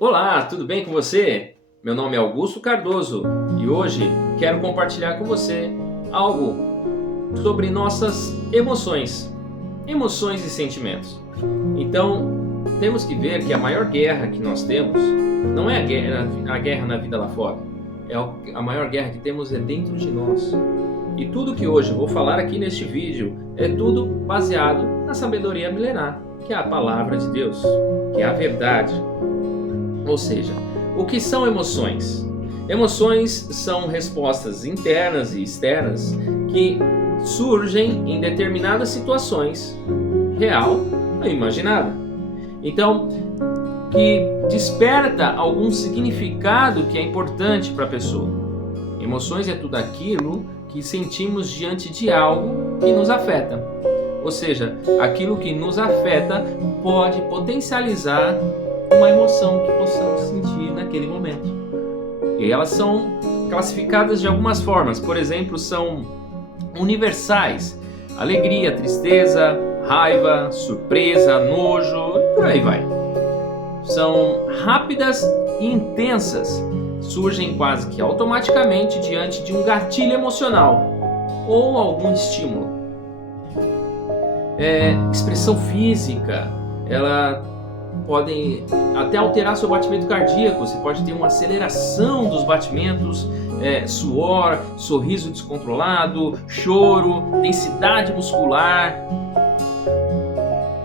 Olá, tudo bem com você? Meu nome é Augusto Cardoso e hoje quero compartilhar com você algo sobre nossas emoções e sentimentos. Então, temos que ver que a maior guerra que nós temos não é a guerra na vida lá fora, a maior guerra que temos é dentro de nós. E tudo que hoje eu vou falar aqui neste vídeo é tudo baseado na sabedoria milenar, que é a palavra de Deus, que é a verdade. Ou seja, o que são emoções? Emoções são respostas internas e externas que surgem em determinadas situações, real ou imaginada. Então, que desperta algum significado que é importante para a pessoa. Emoções é tudo aquilo que sentimos diante de algo que nos afeta. Ou seja, aquilo que nos afeta pode potencializar uma emoção que possamos sentir naquele momento. E elas são classificadas de algumas formas. Por exemplo, são universais: alegria, tristeza, raiva, surpresa, nojo, e por aí vai. São rápidas e intensas, surgem quase que automaticamente diante de um gatilho emocional ou algum estímulo. Expressão física, ela podem até alterar seu batimento cardíaco. Você pode ter uma aceleração dos batimentos, suor, sorriso descontrolado, choro, densidade muscular.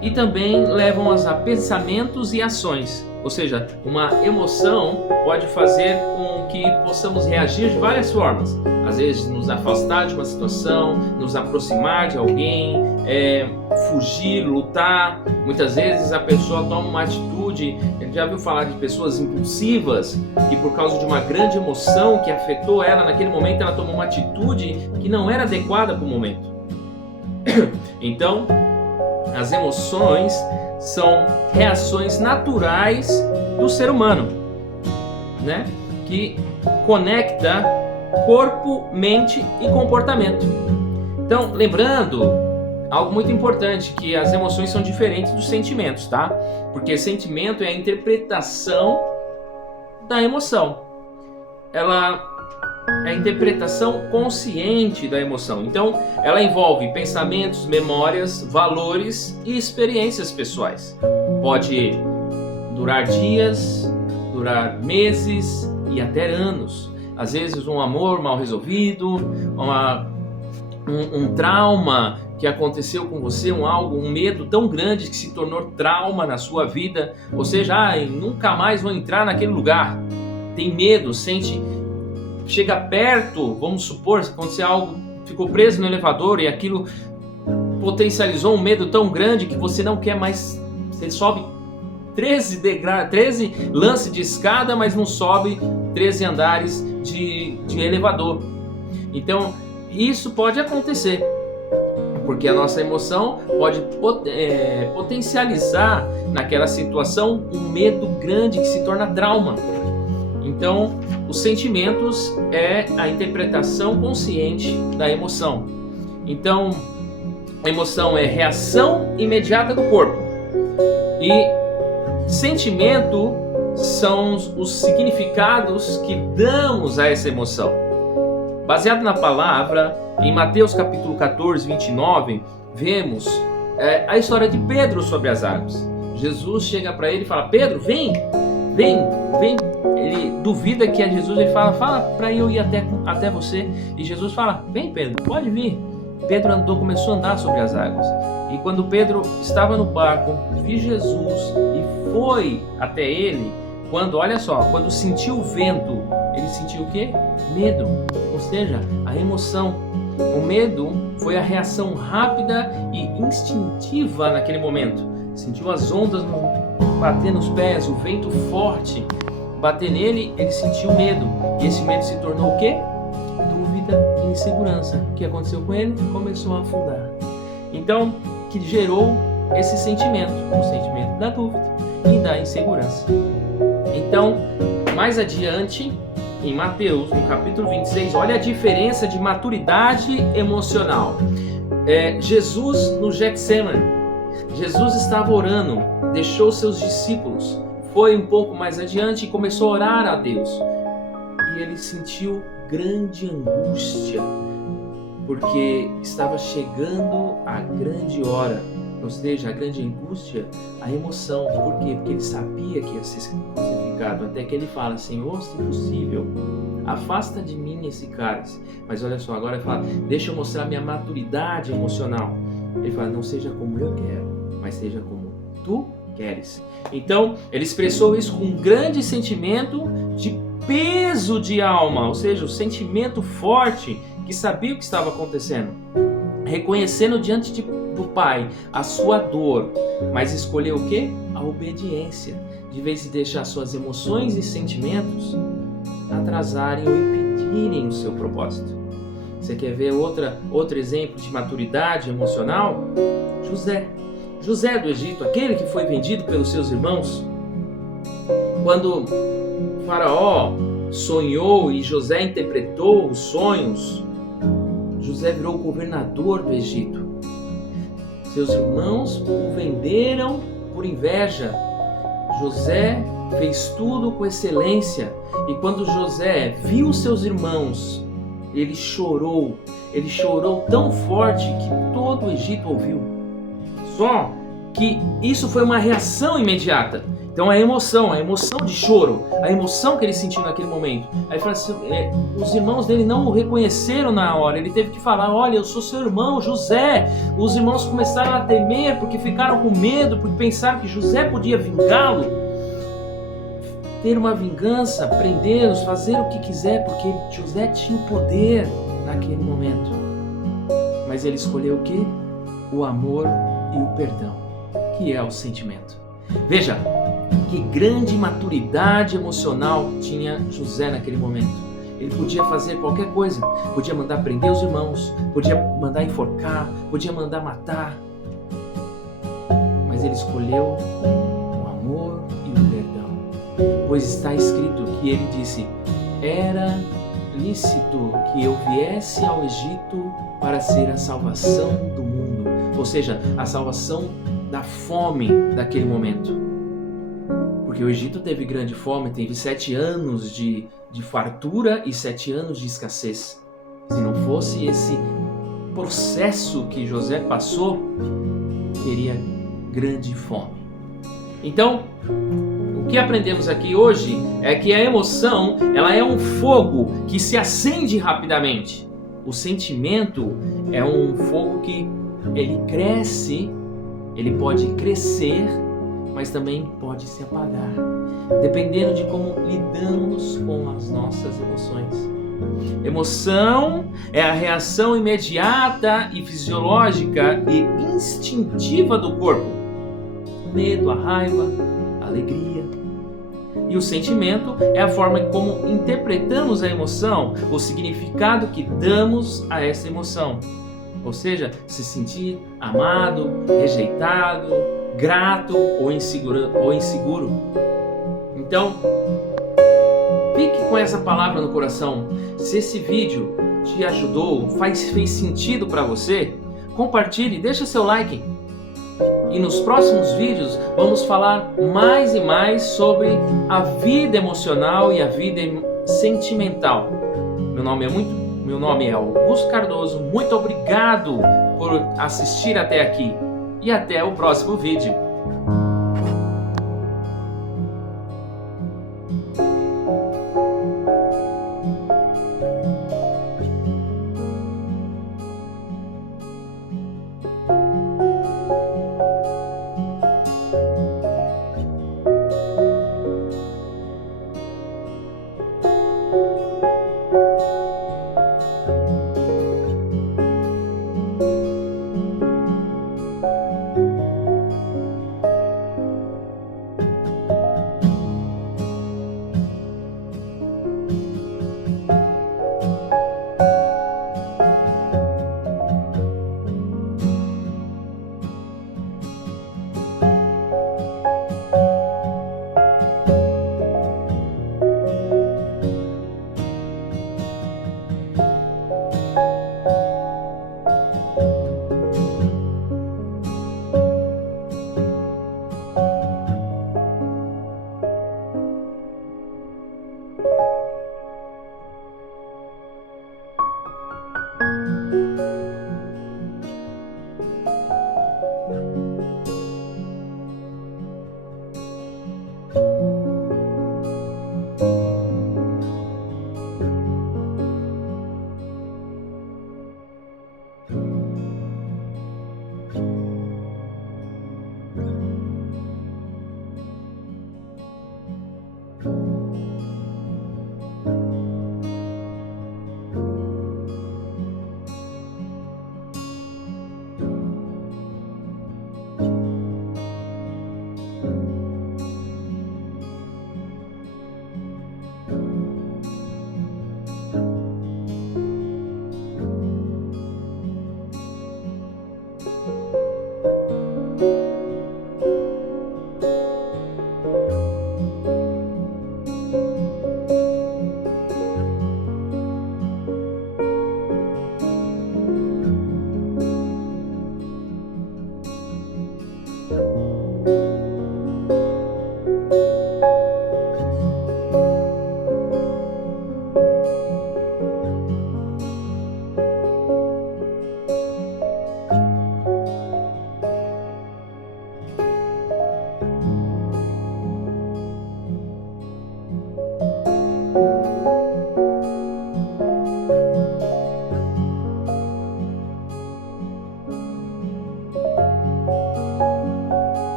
E também levam a pensamentos e ações. Ou seja, uma emoção pode fazer com que possamos reagir de várias formas. Às vezes nos afastar de uma situação, nos aproximar de alguém, fugir, lutar. Muitas vezes a pessoa toma uma atitude. Ele já viu falar de pessoas impulsivas que por causa de uma grande emoção que afetou ela naquele momento, ela tomou uma atitude que não era adequada para o momento. Então, as emoções são reações naturais do ser humano, né? Que conecta corpo, mente e comportamento. Então, lembrando algo muito importante, que as emoções são diferentes dos sentimentos, tá? Porque sentimento é a interpretação da emoção. Ela é a interpretação consciente da emoção. Então, ela envolve pensamentos, memórias, valores e experiências pessoais. Pode durar dias, durar meses e até anos. Às vezes um amor mal resolvido, um trauma que aconteceu com você, um medo tão grande que se tornou trauma na sua vida. Ou seja, nunca mais vou entrar naquele lugar. Tem medo, chega perto, vamos supor, se acontecer algo, ficou preso no elevador e aquilo potencializou um medo tão grande que você não quer mais. Você sobe 13 lances de escada, mas não sobe 13 andares de elevador. Então, isso pode acontecer, porque a nossa emoção pode potencializar naquela situação um medo grande que se torna trauma. Então, os sentimentos é a interpretação consciente da emoção. Então, a emoção é reação imediata do corpo. E sentimento são os significados que damos a essa emoção. Baseado na palavra, em Mateus capítulo 14, 29, vemos a história de Pedro sobre as águas. Jesus chega para ele e fala: Pedro, vem. Ele duvida que é Jesus, ele fala para eu ir até você. E Jesus fala: vem, Pedro, pode vir. Pedro começou a andar sobre as águas. E quando Pedro estava no barco, viu Jesus e foi até ele. Quando sentiu o vento, ele sentiu o quê? Medo. Ou seja, a emoção. O medo foi a reação rápida e instintiva naquele momento. Sentiu as ondas bater nos pés, o vento forte bater nele, ele sentiu medo. E esse medo se tornou o quê? Dúvida e insegurança. O que aconteceu com ele? Começou a afundar. Então, que gerou esse sentimento, o sentimento da dúvida e da insegurança. Então, mais adiante, em Mateus, no capítulo 26, olha a diferença de maturidade emocional. Jesus no Getsemane. Jesus estava orando, deixou seus discípulos, foi um pouco mais adiante e começou a orar a Deus. E ele sentiu grande angústia, porque estava chegando a grande hora, ou seja, a grande angústia, a emoção. Por quê? Porque ele sabia que ia ser crucificado, até que ele fala: Senhor, se possível, afasta de mim esse cálice. Mas olha só, agora ele fala: deixa eu mostrar minha maturidade emocional. Ele fala: não seja como eu quero, mas seja como tu queres. Então, ele expressou isso com um grande sentimento de peso de alma, ou seja, o sentimento forte, que sabia o que estava acontecendo, reconhecendo diante do Pai a sua dor, mas escolheu o quê? A obediência, de vez de deixar suas emoções e sentimentos atrasarem ou impedirem o seu propósito. Você quer ver outro exemplo de maturidade emocional? José do Egito, aquele que foi vendido pelos seus irmãos. Quando Faraó sonhou e José interpretou os sonhos, José virou governador do Egito. Seus irmãos o venderam por inveja. José fez tudo com excelência. E quando José viu seus irmãos, ele chorou tão forte que todo o Egito ouviu. Só que isso foi uma reação imediata. Então a emoção de choro, a emoção que ele sentiu naquele momento. Aí fala assim, os irmãos dele não o reconheceram na hora. Ele teve que falar: olha, eu sou seu irmão, José. Os irmãos começaram a temer porque ficaram com medo, porque pensaram que José podia vingá-lo, ter uma vingança, prendê-los, fazer o que quiser, porque José tinha o poder naquele momento. Mas ele escolheu o quê? O amor e o perdão, que é o sentimento. Veja que grande maturidade emocional tinha José naquele momento. Ele podia fazer qualquer coisa, podia mandar prender os irmãos, podia mandar enforcar, podia mandar matar, mas ele escolheu o amor e o perdão, pois está escrito que ele disse: era lícito que eu viesse ao Egito para ser a salvação do mundo, ou seja, a salvação da fome daquele momento. Porque o Egito teve grande fome, teve 7 anos de fartura e 7 anos de escassez. Se não fosse esse processo que José passou, teria grande fome. Então, o que aprendemos aqui hoje é que a emoção, ela é um fogo que se acende rapidamente. O sentimento é um fogo que ele cresce, ele pode crescer, mas também pode se apagar, dependendo de como lidamos com as nossas emoções. Emoção é a reação imediata e fisiológica e instintiva do corpo. O medo, a raiva, a alegria. E o sentimento é a forma como interpretamos a emoção, o significado que damos a essa emoção. Ou seja, se sentir amado, rejeitado, grato ou inseguro. Então, fique com essa palavra no coração. Se esse vídeo te ajudou, fez sentido para você, compartilhe, deixa seu like. E nos próximos vídeos vamos falar mais e mais sobre a vida emocional e a vida sentimental. Meu nome é Augusto Cardoso. Muito obrigado por assistir até aqui. E até o próximo vídeo.